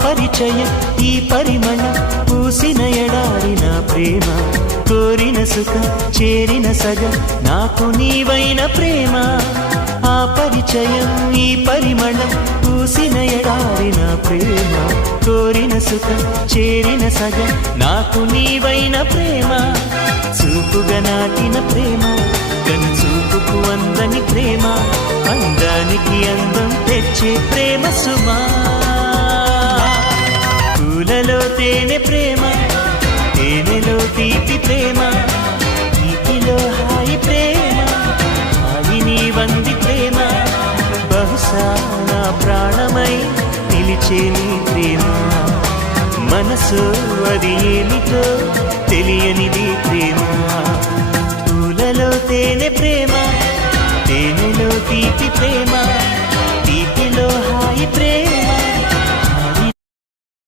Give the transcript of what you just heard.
పరిచయం ఈ పరిమళం పూసిన ఎడారిన ప్రేమ కోరిన సుఖం చేరిన సగం నాకు నీవైన ప్రేమ ఆ పరిచయం ఈ పరిమళం పూసిన ఎడారిన ప్రేమ కోరిన సుఖం చేరిన సగం నాకు నీవైన ప్రేమ చూపుగా నాటిన ప్రేమ కనుచూపుకు అందని ప్రేమ అందానికి అందం తెచ్చే ప్రేమ సుమా పూలలో తేనె ప్రేమ తేనెలో తీపి ప్రేమ తీపిలో హాయి ప్రేమ హాయిని వంది ప్రేమ బహుశా నా ప్రాణమై నిలిచే నీ ప్రేమ మనసు అది ఏమిటో తెలియనిది ప్రేమ పూలలో తేనె ప్రేమ తేనెలో తీపి ప్రేమ తీపిలో హాయి ప్రేమ